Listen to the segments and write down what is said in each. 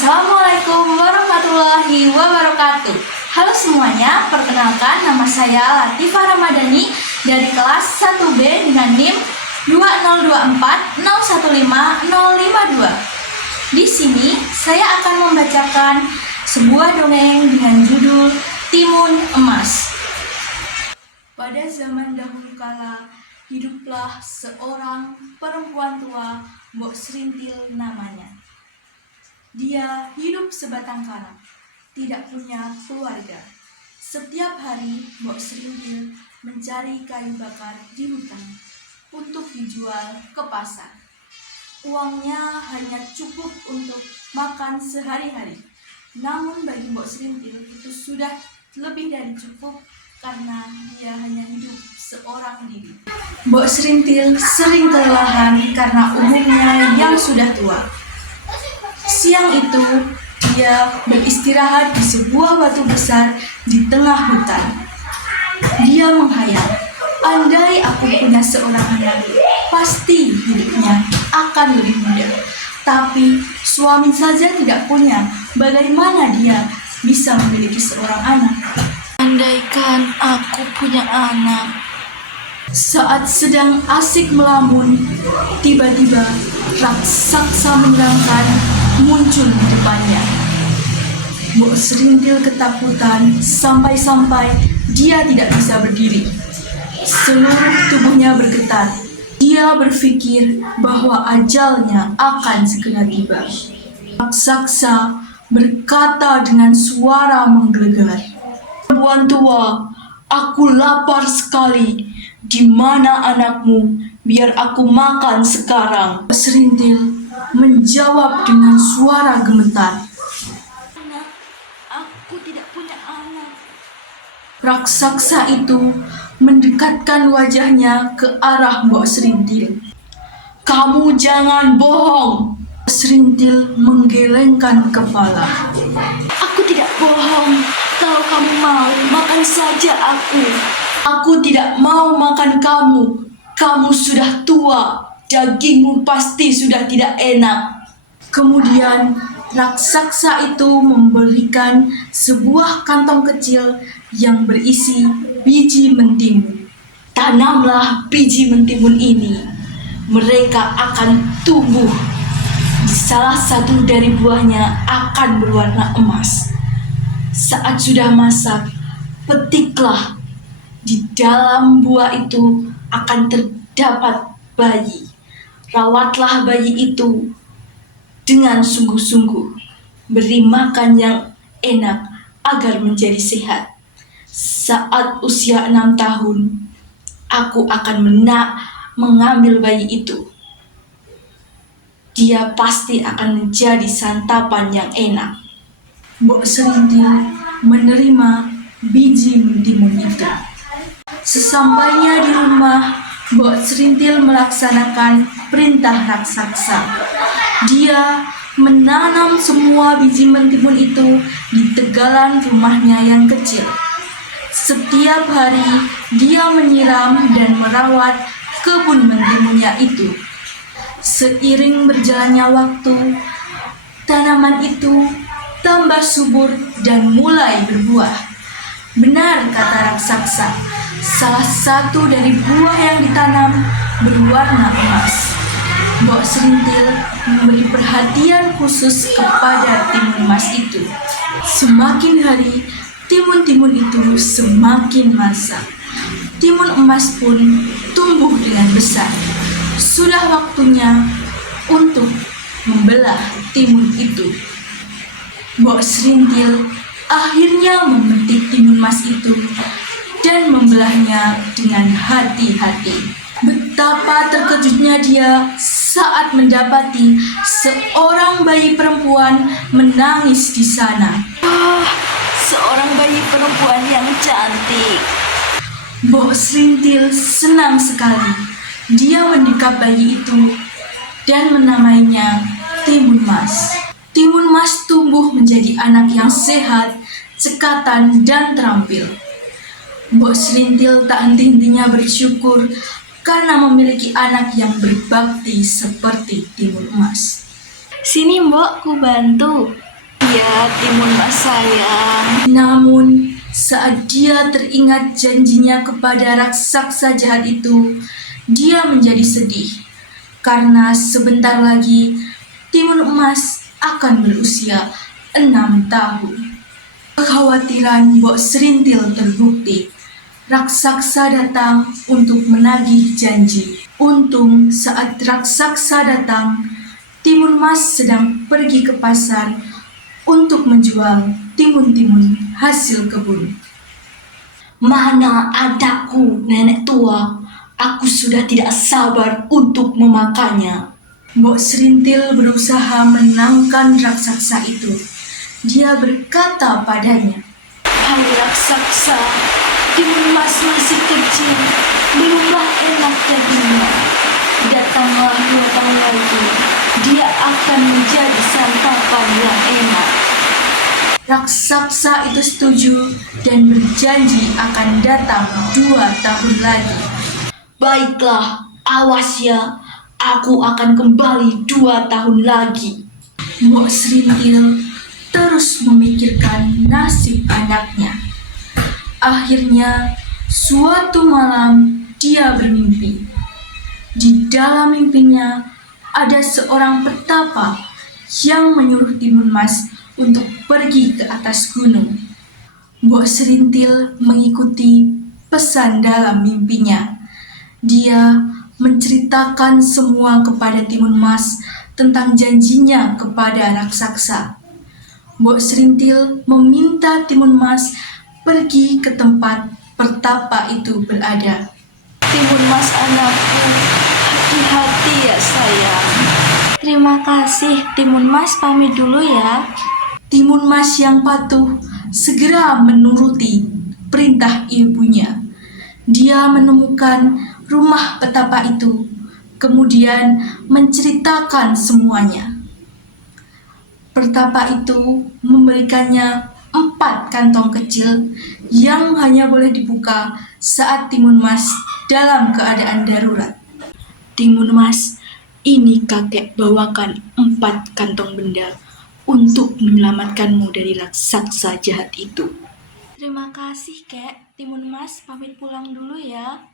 Assalamualaikum warahmatullahi wabarakatuh. Halo semuanya, perkenalkan nama saya Latifah Ramadhani dari kelas 1B dengan NIM 202401552. Di sini saya akan membacakan sebuah dongeng dengan judul Timun Emas. Pada zaman dahulu kala, hiduplah seorang perempuan tua, Mbok Serintil namanya. Dia hidup sebatang kara, tidak punya keluarga. Setiap hari Mbok Serintil mencari kayu bakar di hutan untuk dijual ke pasar. Uangnya hanya cukup untuk makan sehari-hari. Namun bagi Mbok Serintil itu sudah lebih dari cukup karena dia hanya hidup seorang diri. Mbok Serintil sering kelelahan karena umurnya yang sudah tua. Siang itu, dia beristirahat di sebuah batu besar di tengah hutan. Dia menghayal, andai aku punya seorang anak, pasti hidupnya akan lebih mudah. Tapi suami saja tidak punya, bagaimana dia bisa memiliki seorang anak? Andaikan aku punya anak. Saat sedang asik melamun, tiba-tiba raksasa menyeramkan muncul di depannya. Mbok Serintil ketakutan sampai-sampai dia tidak bisa berdiri. Seluruh tubuhnya bergetar. Dia berpikir bahwa ajalnya akan segera tiba. Raksasa berkata dengan suara menggelegar, "Perempuan tua, aku lapar sekali. Di mana anakmu? Biar aku makan sekarang." Mbok Serintil menjawab dengan suara gemetar, "Anak, aku tidak punya anak." Raksasa itu mendekatkan wajahnya ke arah Mbok Serintil. "Kamu jangan bohong." Mbok Serintil menggelengkan kepala. "Aku tidak bohong. Kalau kamu mau, makan saja aku." "Aku tidak mau makan kamu. Kamu sudah tua. Dagingmu pasti sudah tidak enak." Kemudian raksasa itu memberikan sebuah kantong kecil yang berisi biji mentimun. "Tanamlah biji mentimun ini. Mereka akan tumbuh. Di salah satu dari buahnya akan berwarna emas. Saat sudah masak, petiklah. Di dalam buah itu akan terdapat bayi. Rawatlah bayi itu dengan sungguh-sungguh. Beri makan yang enak agar menjadi sehat. Saat usia 6 tahun, aku akan mengambil bayi itu. Dia pasti akan menjadi santapan yang enak." Mbok Serintil menerima biji mentimun itu. Sesampainya di rumah, Mbok Serintil melaksanakan perintah raksasa. Dia menanam semua biji mentimun itu di tegalan rumahnya yang kecil. Setiap hari dia menyiram dan merawat kebun mentimunnya itu. Seiring berjalannya waktu, tanaman itu tambah subur dan mulai berbuah. Benar kata raksasa, salah satu dari buah yang ditanam berwarna emas. Mbok Serintil memberi perhatian khusus kepada timun emas itu. Semakin hari, timun-timun itu semakin masak. Timun emas pun tumbuh dengan besar. Sudah waktunya untuk membelah timun itu. Mbok Serintil akhirnya memetik timun emas itu dan membelahnya dengan hati-hati. Betapa terkejutnya dia saat mendapati seorang bayi perempuan menangis di sana. Seorang bayi perempuan yang cantik. Mbok Serintil senang sekali. Dia mendekap bayi itu dan menamainya Timun Mas. Timun Mas tumbuh menjadi anak yang sehat, cekatan, dan terampil. Mbok Serintil tak henti-hentinya bersyukur karena memiliki anak yang berbakti seperti Timun Emas. "Sini Mbok, ku bantu." Iya, Timun Mas sayang. Namun, saat dia teringat janjinya kepada raksasa jahat itu, dia menjadi sedih. Karena sebentar lagi, Timun Emas akan berusia 6 tahun. Kekhawatiran Mbok Serintil terbukti. Raksasa datang untuk menagih janji. Untung saat raksasa datang, Timun Mas sedang pergi ke pasar untuk menjual timun-timun hasil kebun. Mana anakku, nenek tua? Aku sudah tidak sabar untuk memakannya. Mbok Serintil berusaha menenangkan raksasa itu. Dia berkata padanya, "Hai raksasa, Timun Mas masih kecil, belumlah enak jadinya. Datanglah 2 tahun lagi, dia akan menjadi santapan yang enak." Raksasa itu setuju dan berjanji akan datang 2 tahun lagi. Baiklah, awas ya, aku akan kembali 2 tahun lagi. Mbok Serintil terus memikirkan nasib anaknya. Akhirnya, suatu malam dia bermimpi. Di dalam mimpinya ada seorang petapa yang menyuruh Timun Mas untuk pergi ke atas gunung. Mbok Serintil mengikuti pesan dalam mimpinya. Dia menceritakan semua kepada Timun Mas tentang janjinya kepada raksasa. Mbok Serintil meminta Timun Mas pergi ke tempat pertapa itu berada. Timun Mas anakku, hati-hati ya sayang. Terima kasih, Timun Mas pamit dulu ya. Timun Mas yang patuh segera menuruti perintah ibunya. Dia menemukan rumah petapa itu, kemudian menceritakan semuanya. Pertapa itu memberikannya 4 kantong kecil yang hanya boleh dibuka saat Timun Mas dalam keadaan darurat. Timun Mas, ini kakek bawakan 4 kantong benda untuk menyelamatkanmu dari raksasa jahat itu. Terima kasih, Kek. Timun Mas pamit pulang dulu ya.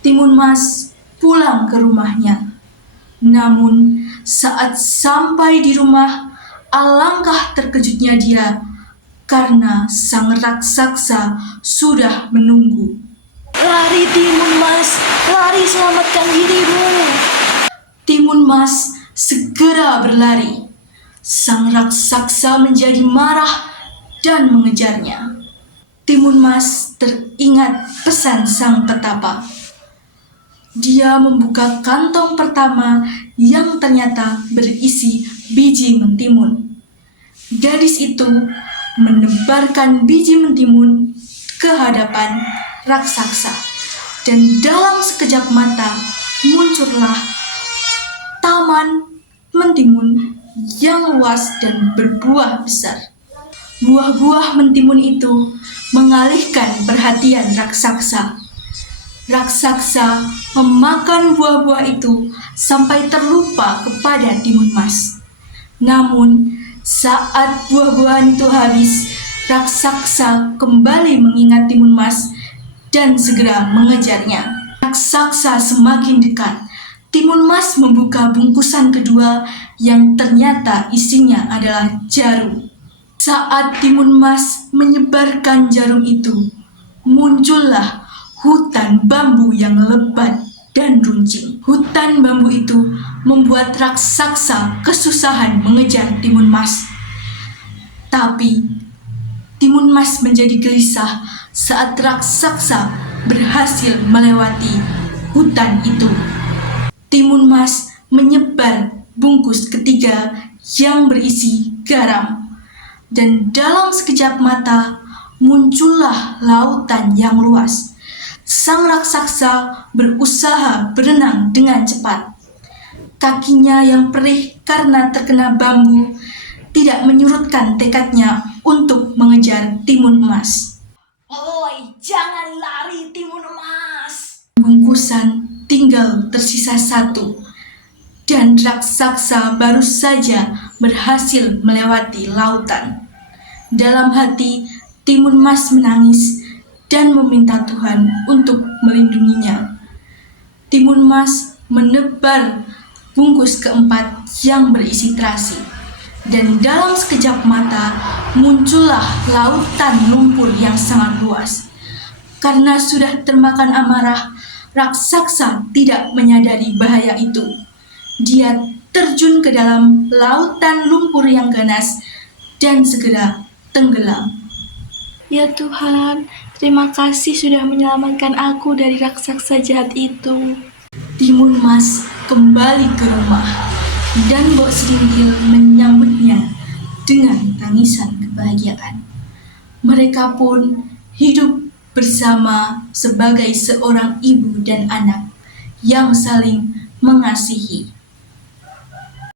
Timun Mas pulang ke rumahnya. Namun, saat sampai di rumah, alangkah terkejutnya dia karena sang raksasa sudah menunggu. Lari Timun Mas, lari selamatkan dirimu. Timun Mas segera berlari. Sang raksasa menjadi marah dan mengejarnya. Timun Mas teringat pesan sang petapa. Dia membuka kantong pertama yang ternyata berisi biji mentimun. Gadis itu menebarkan biji mentimun ke hadapan raksasa, dan dalam sekejap mata muncullah taman mentimun yang luas dan berbuah besar. Buah-buah mentimun itu mengalihkan perhatian raksasa. Raksasa memakan buah-buah itu sampai terlupa kepada Timun Mas. Namun, saat buah-buahan itu habis, raksasa kembali mengingat Timun Mas dan segera mengejarnya. Raksasa semakin dekat. Timun Mas membuka bungkusan kedua yang ternyata isinya adalah jarum. Saat Timun Mas menyebarkan jarum itu, muncullah hutan bambu yang lebat dan runcing. Hutan bambu itu membuat raksasa kesusahan mengejar Timun Mas. Tapi Timun Mas menjadi gelisah saat raksasa berhasil melewati hutan itu. Timun Mas menyebar bungkus ketiga yang berisi garam, dan dalam sekejap mata muncullah lautan yang luas. Sang raksasa berusaha berenang dengan cepat. Kakinya yang perih karena terkena bambu tidak menyurutkan tekadnya untuk mengejar Timun Emas. "Oi, jangan lari Timun Emas!" Bungkusan tinggal tersisa 1, dan raksasa baru saja berhasil melewati lautan. Dalam hati, Timun Mas menangis dan meminta Tuhan untuk melindunginya. Timun Mas menebar bungkus keempat yang berisi terasi, dan dalam sekejap mata muncullah lautan lumpur yang sangat luas. Karena sudah termakan amarah, raksasa tidak menyadari bahaya itu. Dia terjun ke dalam lautan lumpur yang ganas dan segera tenggelam. Ya Tuhan, terima kasih sudah menyelamatkan aku dari raksasa jahat itu. Timun Mas kembali ke rumah dan Mbok Serintil menyambutnya dengan tangisan kebahagiaan. Mereka pun hidup bersama sebagai seorang ibu dan anak yang saling mengasihi.